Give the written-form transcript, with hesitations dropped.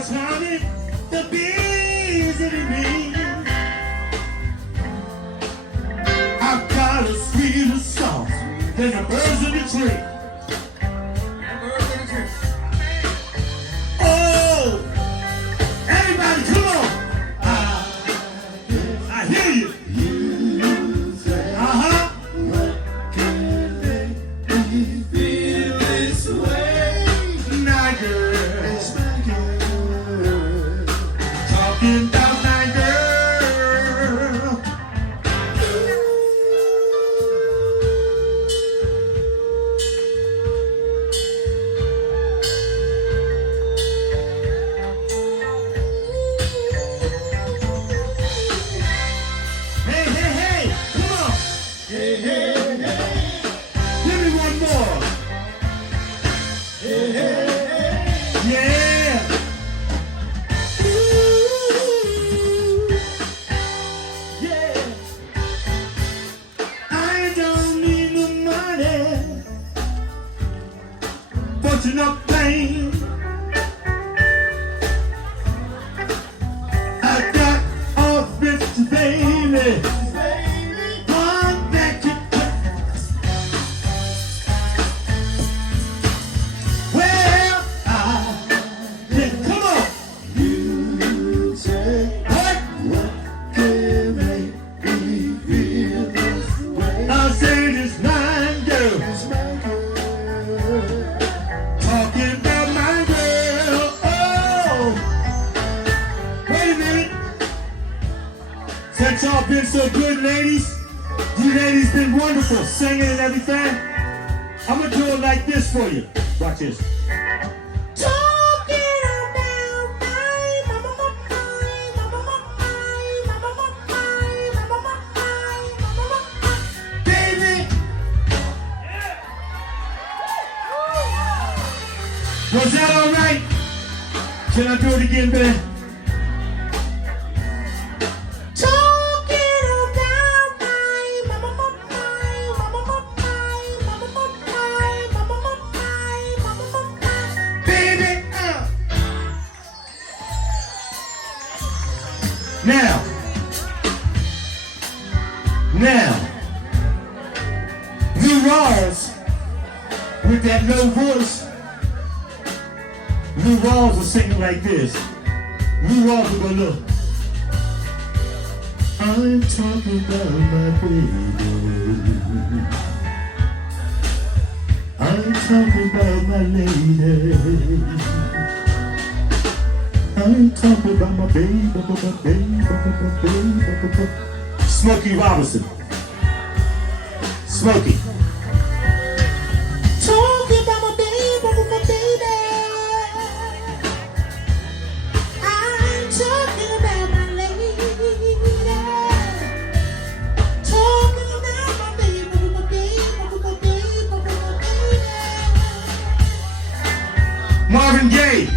much honey the bees in me. I've got a sweeter sauce than the birds in the tree. Oh, everybody, come on! I hear you. What can make me feel this way? My girl, It's my girl. talking about my girl. Hey, hey, hey, come on. Hey, hey, hey. Give me one more. Hey, hey, hey. Yeah. Yeah. I don't need no money, but you're not paying. I got all rich, baby. One that you well, come on. You say What? can make me feel this way? I'm saying it's mine, girl. It's my girl. Talking about my girl. Oh, wait a minute. Since y'all been so good, ladies, you ladies been wonderful, singing and everything. I'm gonna do it like this for you. Watch this. Talking about my baby. Was that all right? Can I do it again, man? Talking about my baby. Now, Lou Rawls with that low voice. Lou Rawls was singing like this. Lou Rawls would go, look. I'm talking about my baby. I'm talking about my lady. I'm talking about my baby. Smokey Robinson. Smokey. Talking about my baby. I'm talking about my lady. Talking about my baby. Marvin Gaye.